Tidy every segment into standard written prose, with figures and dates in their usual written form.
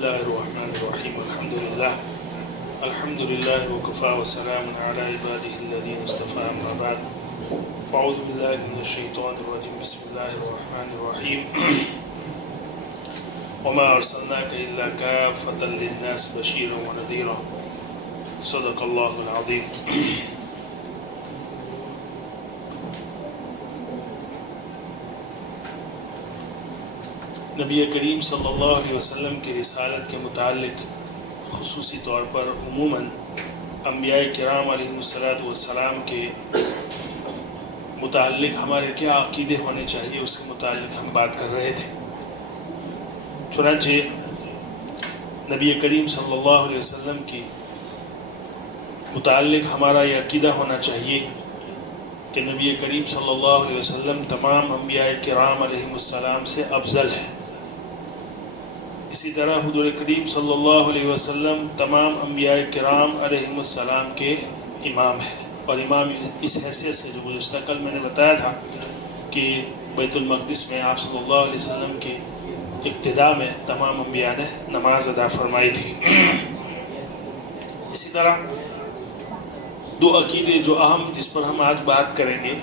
الله الرحمن الرحيم الحمد لله وكفى وسلام على عباده الذين اصطفى أما بعد فأعوذ بالله من الشيطان الرجيم بسم الله الرحمن الرحيم وما أرسلناك إلا كافة للناس بشيرا ونذيرا صدق الله العظيم. نبی کریم صلی اللہ علیہ وسلم کی رسالت کے متعلق خصوصی طور پر عموماً انبیاء کرام علیہ السلام کے متعلق ہمارے کیا عقیدے ہونے چاہیے اس کے متعلق ہم بات کر رہے تھے. چنانچہ نبی کریم صلی اللہ علیہ وسلم کی متعلق ہمارا یہ عقیدہ ہونا چاہیے کہ نبی کریم صلی اللہ علیہ وسلم تمام انبیاء کرام علیہ السلام سے افضل ہے. اسی طرح حضور کریم صلی اللہ علیہ وسلم تمام انبیاء کرام علیہ السلام کے امام ہیں، اور امام اس حیثیت سے جو گزشتہ کل میں نے بتایا تھا کہ بیت المقدس میں آپ صلی اللہ علیہ وسلم کی ابتدا میں تمام انبیاء نے نماز ادا فرمائی تھی. اسی طرح دو عقیدے جو اہم جس پر ہم آج بات کریں گے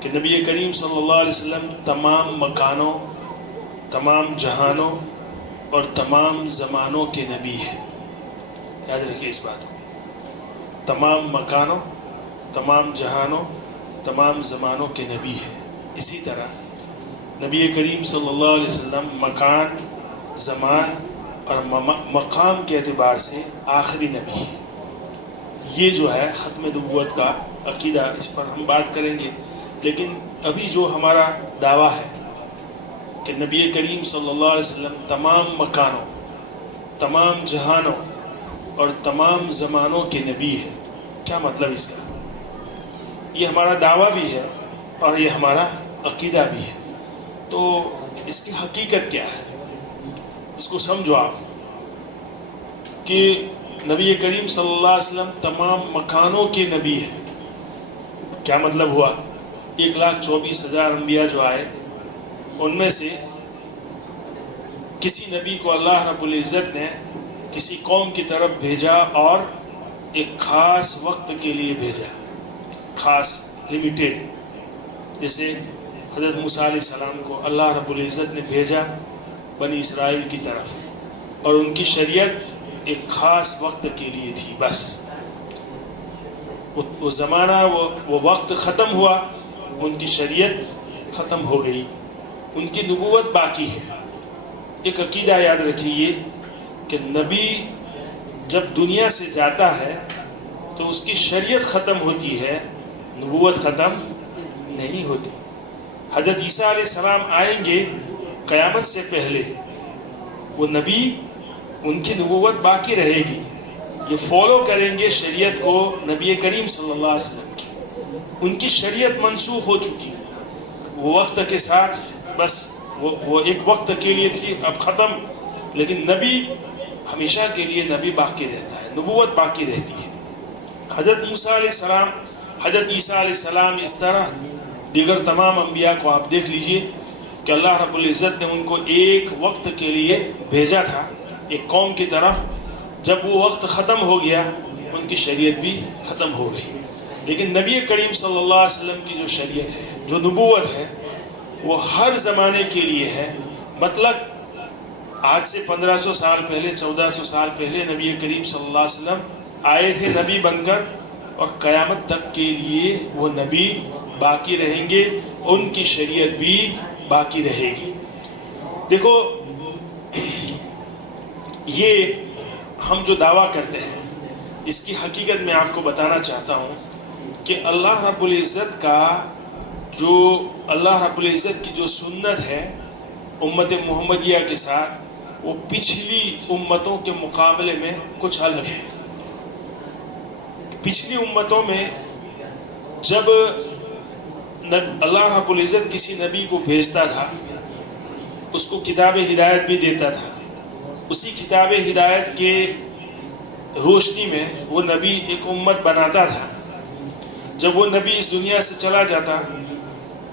کہ نبی کریم صلی اللہ علیہ وسلم تمام مکانوں، تمام جہانوں اور تمام زمانوں کے نبی ہیں. یاد رکھیے اس بات کو، تمام مکانوں، تمام جہانوں، تمام زمانوں کے نبی ہیں. اسی طرح نبی کریم صلی اللہ علیہ وسلم مکان، زمان اور مقام کے اعتبار سے آخری نبی ہے. یہ جو ہے ختم نبوت کا عقیدہ، اس پر ہم بات کریں گے. لیکن ابھی جو ہمارا دعویٰ ہے کہ نبی کریم صلی اللہ علیہ وسلم تمام مکانوں، تمام جہانوں اور تمام زمانوں کے نبی ہے، کیا مطلب اس کا؟ یہ ہمارا دعویٰ بھی ہے اور یہ ہمارا عقیدہ بھی ہے. تو اس کی حقیقت کیا ہے، اس کو سمجھو آپ کہ نبی کریم صلی اللہ علیہ وسلم تمام مکانوں کے نبی ہے. کیا مطلب ہوا؟ 1,24,000 انبیاء جو آئے ان میں سے کسی نبی کو اللہ رب العزت نے کسی قوم کی طرف بھیجا اور ایک خاص وقت کے لیے بھیجا، خاص لمیٹیڈ. جیسے حضرت موسیٰ علیہ السلام کو اللہ رب العزت نے بھیجا بنی اسرائیل کی طرف، اور ان کی شریعت ایک خاص وقت کے لیے تھی. بس وہ زمانہ، وہ وقت ختم ہوا، ان کی شریعت ختم ہو گئی، ان کی نبوت باقی ہے. ایک عقیدہ یاد رکھیے کہ نبی جب دنیا سے جاتا ہے تو اس کی شریعت ختم ہوتی ہے، نبوت ختم نہیں ہوتی. حضرت عیسیٰ علیہ السلام آئیں گے قیامت سے پہلے، وہ نبی، ان کی نبوت باقی رہے گی. یہ فالو کریں گے شریعت کو نبی کریم صلی اللہ علیہ وسلم کی. ان کی شریعت منسوخ ہو چکی، وہ وقت کے ساتھ بس وہ ایک وقت کے لیے تھی، اب ختم. لیکن نبی ہمیشہ کے لیے نبی باقی رہتا ہے، نبوت باقی رہتی ہے. حضرت موسیٰ علیہ السلام، حضرت عیسیٰ علیہ السلام، اس طرح دیگر تمام انبیاء کو آپ دیکھ لیجئے کہ اللہ رب العزت نے ان کو ایک وقت کے لیے بھیجا تھا ایک قوم کی طرف. جب وہ وقت ختم ہو گیا ان کی شریعت بھی ختم ہو گئی. لیکن نبی کریم صلی اللہ علیہ وسلم کی جو شریعت ہے، جو نبوت ہے، وہ ہر زمانے کے لیے ہے. مطلب آج سے 1500 سال پہلے، 1400 سال پہلے نبی کریم صلی اللہ علیہ وسلم آئے تھے نبی بن کر، اور قیامت تک کے لیے وہ نبی باقی رہیں گے، ان کی شریعت بھی باقی رہے گی. دیکھو، یہ ہم جو دعویٰ کرتے ہیں اس کی حقیقت میں آپ کو بتانا چاہتا ہوں کہ اللہ رب العزت کی جو سنت ہے امت محمدیہ کے ساتھ، وہ پچھلی امتوں کے مقابلے میں کچھ الگ ہے. پچھلی امتوں میں جب اللہ رب العزت کسی نبی کو بھیجتا تھا، اس کو کتاب ہدایت بھی دیتا تھا. اسی کتاب ہدایت کے روشنی میں وہ نبی ایک امت بناتا تھا. جب وہ نبی اس دنیا سے چلا جاتا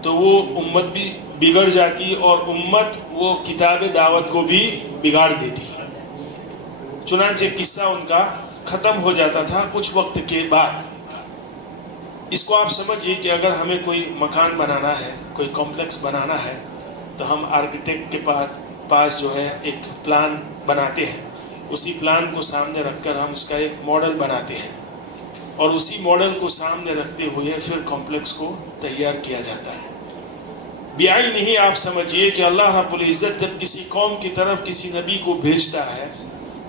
تو وہ امت بھی بگڑ جاتی اور امت وہ کتاب دعوت کو بھی بگاڑ دیتی. چنانچہ قصہ ان کا ختم ہو جاتا تھا کچھ وقت کے بعد. اس کو آپ سمجھیے کہ اگر ہمیں کوئی مکان بنانا ہے، کوئی کمپلیکس بنانا ہے، تو ہم آرکیٹیکٹ کے پاس جو ہے ایک پلان بناتے ہیں. اسی پلان کو سامنے رکھ کر ہم اس کا ایک ماڈل بناتے ہیں، اور اسی ماڈل کو سامنے رکھتے ہوئے پھر کمپلیکس کو تیار کیا جاتا ہے. بیائی نہیں آپ سمجھیے کہ اللہ رب العزت جب کسی قوم کی طرف کسی نبی کو بھیجتا ہے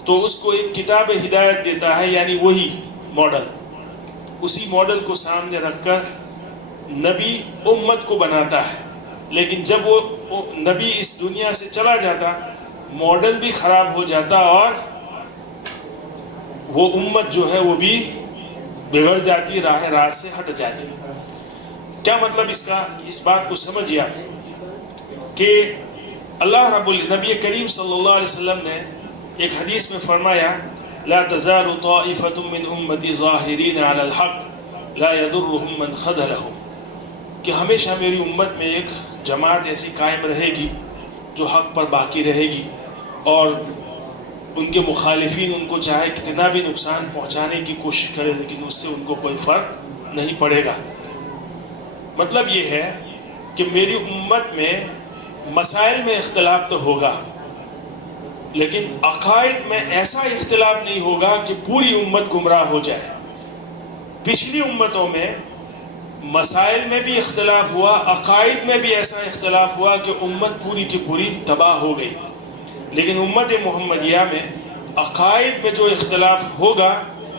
تو اس کو ایک کتاب ہدایت دیتا ہے، یعنی وہی ماڈل. اسی ماڈل کو سامنے رکھ کر نبی امت کو بناتا ہے. لیکن جب وہ نبی اس دنیا سے چلا جاتا، ماڈل بھی خراب ہو جاتا اور وہ امت جو ہے وہ بھی بگڑ جاتی، راہ راست سے ہٹ جاتی. کیا مطلب اس کا؟ اس بات کو سمجھیے آپ کہ اللہ رب نبی کریم صلی اللہ علیہ وسلم نے ایک حدیث میں فرمایا لا تزال طائفة من امتی ظاہرین علی الحق لا يضرهم من خذلهم، کہ ہمیشہ میری امت میں ایک جماعت ایسی قائم رہے گی جو حق پر باقی رہے گی، اور ان کے مخالفین ان کو چاہے کتنا بھی نقصان پہنچانے کی کوشش کرے لیکن اس سے ان کو کوئی فرق نہیں پڑے گا. مطلب یہ ہے کہ میری امت میں مسائل میں اختلاف تو ہوگا، لیکن عقائد میں ایسا اختلاف نہیں ہوگا کہ پوری امت گمراہ ہو جائے. پچھلی امتوں میں مسائل میں بھی اختلاف ہوا، عقائد میں بھی ایسا اختلاف ہوا کہ امت پوری کی پوری تباہ ہو گئی. لیکن امت محمدیہ میں عقائد میں جو اختلاف ہوگا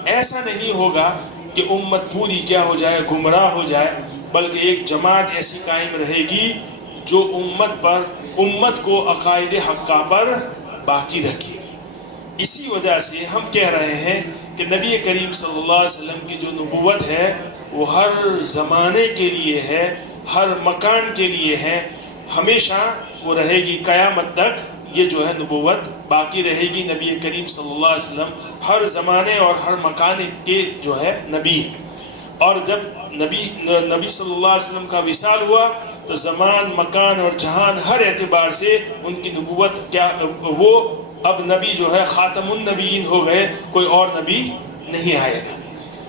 ایسا نہیں ہوگا کہ امت پوری کیا ہو جائے، گمراہ ہو جائے، بلکہ ایک جماعت ایسی قائم رہے گی جو امت کو عقائد حقہ پر باقی رکھے گی. اسی وجہ سے ہم کہہ رہے ہیں کہ نبی کریم صلی اللہ علیہ وسلم کی جو نبوت ہے وہ ہر زمانے کے لیے ہے، ہر مکان کے لیے ہے، ہمیشہ وہ رہے گی قیامت تک. یہ جو ہے نبوت باقی رہے گی. نبی کریم صلی اللہ علیہ وسلم ہر زمانے اور ہر مکان کے جو ہے نبی ہے. اور جب نبی صلی اللہ علیہ وسلم کا وصال ہوا تو زمان، مکان اور جہان ہر اعتبار سے ان کی نبوت کیا، وہ اب نبی جو ہے خاتم النبیین ہو گئے، کوئی اور نبی نہیں آئے گا.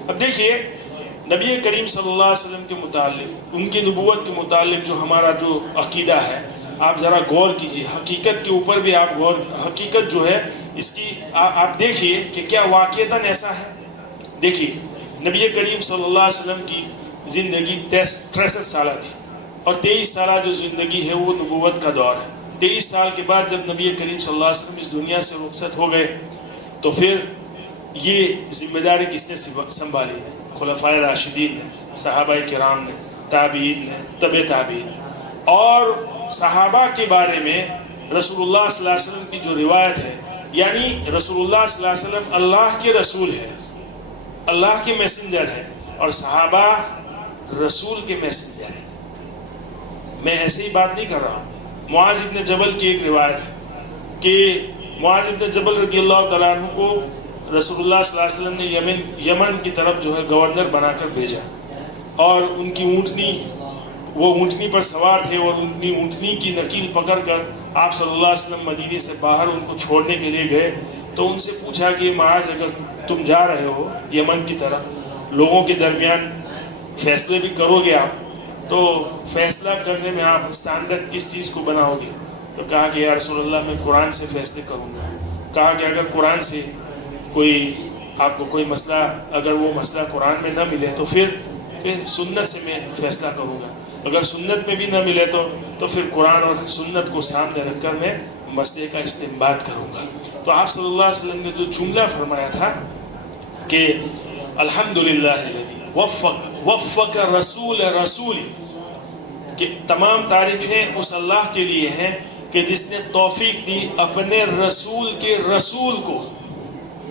اب دیکھیے نبی کریم صلی اللہ علیہ وسلم کے متعلق، ان کی نبوت کے متعلق جو ہمارا جو عقیدہ ہے، آپ ذرا غور کیجئے. حقیقت کے اوپر بھی آپ حقیقت جو ہے اس کی آپ دیکھیے کہ کیا واقعتاً ایسا ہے. دیکھیے نبی کریم صلی اللہ علیہ وسلم کی زندگی 63 سالہ تھی، اور 23 سالہ جو زندگی ہے وہ نبوت کا دور ہے. 23 سال کے بعد جب نبی کریم صلی اللہ علیہ وسلم اس دنیا سے رخصت ہو گئے تو پھر یہ ذمہ داری کس نے سنبھالی؟ خلفائے راشدین نے، صحابہ کرام نے، تابعین نے، تبع تابعین. اور صحابہ کے بارے میں رسول اللہ صلی اللہ علیہ وسلم کی جو روایت ہے، یعنی رسول اللہ صلی اللہ علیہ وسلم اللہ کے رسول ہے، اللہ کے میسنجر ہے، اور صحابہ رسول کے میسنجر ہے. میں ایسے ہی بات نہیں کر رہا ہوں. معاذ ابن جبل کی ایک روایت ہے کہ معاذ ابن جبل رضی اللہ تعالیٰ عنہ کو رسول اللہ صلی اللہ علیہ وسلم نے یمن کی طرف جو ہے گورنر بنا کر بھیجا، اور ان کی اونٹنی، وہ اونٹنی پر سوار تھے، اور اونٹنی کی نکیل پکڑ کر آپ صلی اللہ علیہ وسلم مدینے سے باہر ان کو چھوڑنے کے لیے گئے. تو ان سے پوچھا کہ معاذ اگر تم جا رہے ہو یمن کی طرف، لوگوں کے درمیان فیصلے بھی کرو گے آپ، تو فیصلہ کرنے میں آپ اسٹینڈرڈ کس چیز کو بناؤ گے؟ تو کہا کہ یا رسول اللہ میں قرآن سے فیصلے کروں گا. کہا کہ اگر قرآن سے کوئی آپ کو کوئی مسئلہ، اگر وہ مسئلہ قرآن میں نہ ملے تو پھر سنت سے میں فیصلہ کروں گا. اگر سنت میں بھی نہ ملے تو پھر قرآن اور سنت کو سامنے رکھ کر میں مسئلے کا استنباط کروں گا. تو آپ صلی اللہ علیہ وسلم نے جو جملہ فرمایا تھا کہ الحمدللہ الذی وفق رسول، کہ تمام تعریفیں اس اللہ کے لیے ہیں کہ جس نے توفیق دی اپنے رسول کے رسول کو،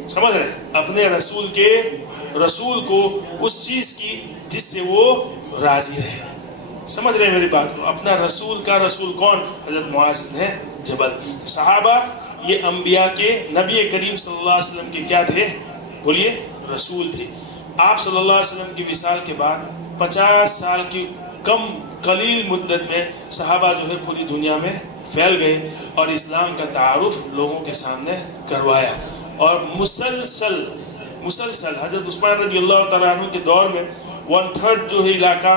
سمجھ رہے ہیں، اپنے رسول کے رسول کو اس چیز کی جس سے وہ راضی رہے. سمجھ رہے ہیں میری بات کو؟ اپنا رسول کا رسول کون؟ حضرت معاذ بن جبل. صحابہ یہ انبیاء کے، نبی کریم صلی اللہ علیہ وسلم کے کیا تھے؟ بولیے، رسول تھے. آپ صلی اللہ علیہ وسلم کی وصال کے بعد 50 سال کی قلیل مدت میں صحابہ جو ہے پوری دنیا میں پھیل گئے اور اسلام کا تعارف لوگوں کے سامنے کروایا. اور مسلسل حضرت عثمان رضی اللہ تعالیٰ عنہ کے دور میں 1/3 جو ہے علاقہ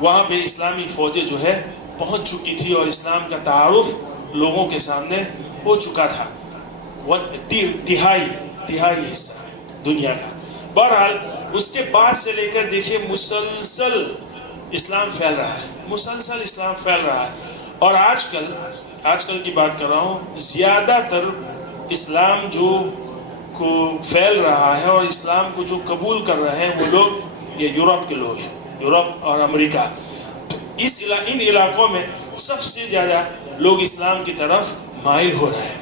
وہاں پہ اسلامی فوجیں جو ہے پہنچ چکی تھی اور اسلام کا تعارف لوگوں کے سامنے ہو چکا تھا. تہائی حصہ دنیا کا. بہرحال اس کے بعد سے لے کر دیکھیے مسلسل اسلام پھیل رہا ہے, مسلسل اسلام پھیل رہا ہے. اور آج کل کی بات کر رہا ہوں, زیادہ تر اسلام جو کو پھیل رہا ہے اور اسلام کو جو قبول کر رہے ہیں وہ لوگ یہ یورپ کے لوگ ہیں, یورپ اور امریکہ. ان علاقوں میں سب سے زیادہ لوگ اسلام کی طرف مائل ہو رہے ہیں.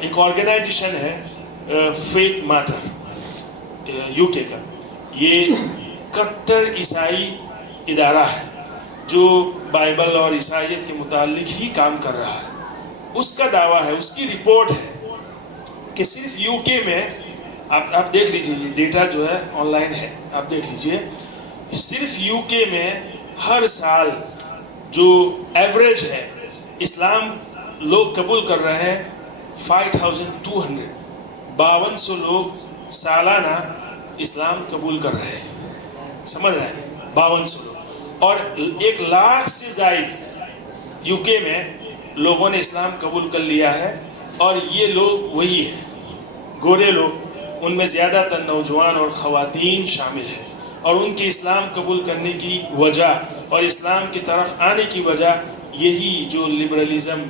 ایک آرگنائزیشن ہے فیتھ میٹر UK کا, یہ کٹر عیسائی ادارہ ہے جو بائبل اور عیسائیت کے متعلق ہی کام کر رہا ہے. اس کا دعویٰ ہے, اس کی رپورٹ ہے کہ صرف UK میں آپ دیکھ لیجئے, یہ ڈیٹا جو ہے آن لائن ہے, آپ دیکھ لیجئے, صرف UK میں ہر سال جو ایوریج ہے اسلام لوگ قبول کر رہے ہیں 5200 لوگ سالانہ اسلام قبول کر رہے ہیں. سمجھ رہے ہیں, 5200 لوگ. اور 1 لاکھ سے زائد UK میں لوگوں نے اسلام قبول کر لیا ہے. اور یہ لوگ وہی ہیں, گورے لوگ, ان میں زیادہ تر نوجوان اور خواتین شامل ہیں. اور ان کے اسلام قبول کرنے کی وجہ اور اسلام کی طرف آنے کی وجہ یہی جو لبرلزم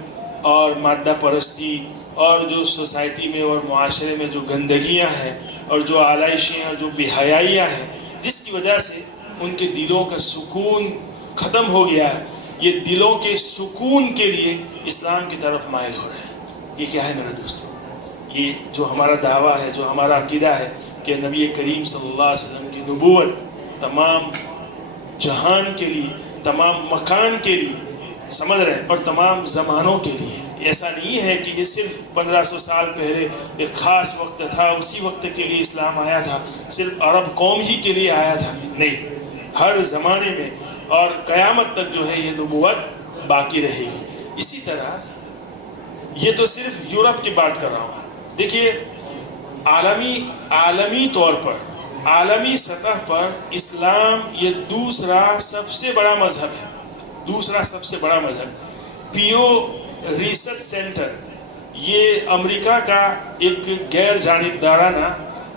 اور مادہ پرستی اور جو سوسائٹی میں اور معاشرے میں جو گندگیاں ہیں اور جو آلائشیں اور جو بے حیائیاں ہیں, جس کی وجہ سے ان کے دلوں کا سکون ختم ہو گیا ہے, یہ دلوں کے سکون کے لیے اسلام کی طرف مائل ہو رہے ہیں. یہ کیا ہے میرے دوستوں؟ یہ جو ہمارا دعویٰ ہے, جو ہمارا عقیدہ ہے کہ نبی کریم صلی اللہ علیہ وسلم کی نبوت تمام جہان کے لیے, تمام مکان کے لیے, سمجھ رہے ہیں, اور تمام زمانوں کے لیے. ایسا نہیں ہے کہ یہ صرف 1500 سال پہلے ایک خاص وقت تھا, اسی وقت کے لیے اسلام آیا تھا, صرف عرب قوم ہی کے لیے آیا تھا. نہیں, ہر زمانے میں اور قیامت تک جو ہے یہ نبوت باقی رہے گی. اسی طرح یہ تو صرف یورپ کی بات کر رہا ہوں. دیکھیے عالمی طور پر, عالمی سطح پر اسلام یہ دوسرا سب سے بڑا مذہب ہے. دوسرا سب سے بڑا مذہب. پیو ریسرچ سینٹر, یہ امریکہ کا ایک غیر جانبدارانہ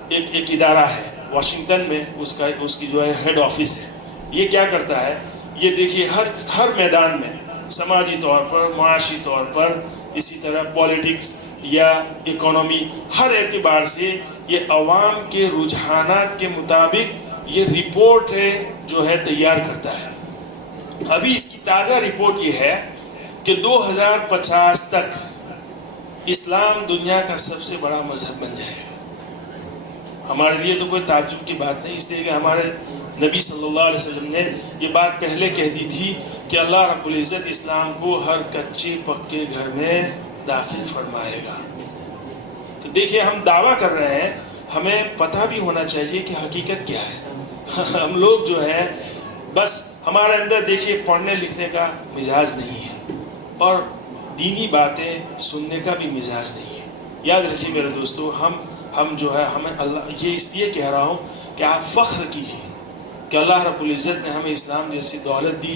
ایک ادارہ ہے, واشنگٹن میں اس کی جو ہے ہیڈ آفس ہے. یہ کیا کرتا ہے, یہ دیکھیے ہر میدان میں, سماجی طور پر, معاشی طور پر, اسی طرح پولیٹکس یا اکانومی, ہر اعتبار سے یہ عوام کے رجحانات کے مطابق یہ رپورٹ جو ہے تیار کرتا ہے. ابھی اس کی تازہ رپورٹ یہ ہے کہ 2050 تک اسلام دنیا کا سب سے بڑا مذہب بن جائے گا. ہمارے لیے تو کوئی تعجب کی بات نہیں, اس لیے کہ ہمارے نبی صلی اللہ علیہ وسلم نے یہ بات پہلے کہہ دی تھی کہ اللہ رب العزت اسلام کو ہر کچے پکے گھر میں داخل فرمائے گا. تو دیکھیے ہم دعویٰ کر رہے ہیں, ہمیں پتہ بھی ہونا چاہیے کہ حقیقت کیا ہے. ہم لوگ جو ہے بس ہمارے اندر دیکھیے پڑھنے لکھنے کا مزاج نہیں ہے اور دینی باتیں سننے کا بھی مزاج نہیں ہے. یاد رکھیے میرے دوستو, ہم جو ہے ہمیں اللہ, یہ اس لیے کہہ رہا ہوں کہ آپ فخر کیجیے کہ اللہ رب العزت نے ہمیں اسلام جیسی دولت دی,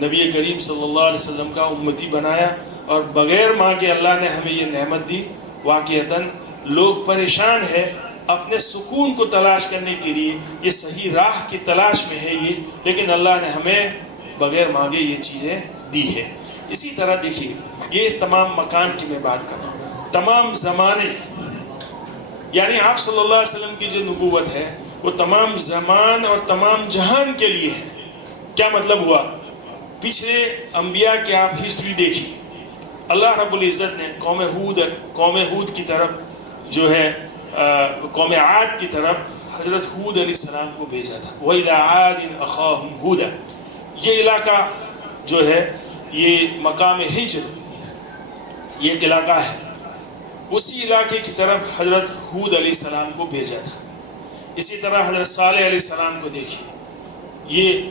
نبی کریم صلی اللہ علیہ وسلم کا امتی بنایا, اور بغیر مانگے اللہ نے ہمیں یہ نعمت دی. واقعتاً لوگ پریشان ہے اپنے سکون کو تلاش کرنے کے لیے, یہ صحیح راہ کی تلاش میں ہے یہ, لیکن اللہ نے ہمیں بغیر مانگے یہ چیزیں دی ہے. اسی طرح دیکھیے یہ تمام مکان کی میں بات کر رہا ہوں, تمام زمانے, یعنی آپ صلی اللہ علیہ وسلم کی جو نبوت ہے وہ تمام زمان اور تمام جہان کے لیے ہے. کیا مطلب ہوا؟ پچھلے انبیاء کی آپ ہسٹری دیکھیے, اللہ رب العزت نے قوم ہود کی طرف جو ہے قوم عاد کی طرف حضرت ہود علیہ السلام کو بھیجا تھا. وَإِلَىٰ عَادٍ أَخَاهُمْ هُودًا. یہ علاقہ جو ہے یہ مقام ہجر, یہ ایک علاقہ ہے, اسی علاقے کی طرف حضرت ہود علیہ السلام کو بھیجا تھا. اسی طرح حضرت صالح علیہ السلام کو دیکھیے, یہ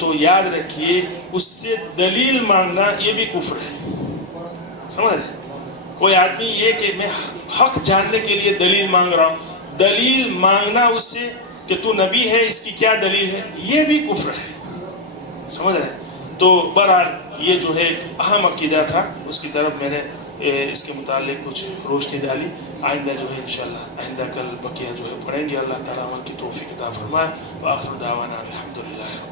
تو یاد رکھیے اس سے دلیل مانگنا یہ بھی کفر ہے. سمجھ رہے؟ کوئی آدمی یہ کہ میں حق جاننے کے لیے دلیل مانگ رہا ہوں، دلیل مانگنا اس سے کہ تو نبی ہے اس کی کیا دلیل ہے، یہ بھی کفر ہے. سمجھ رہے؟ تو بہرحال یہ جو ہے ایک اہم عقیدہ تھا، اس کی طرف میں نے اس کے متعلق کچھ روشنی ڈالی. آئندہ جو ہے انشاءاللہ آئندہ کل بقیہ جو ہے پڑھیں گے. اللہ تعالیٰ عمل کی توفیق عطا فرمائے. وآخر دعوانا الحمدللہ.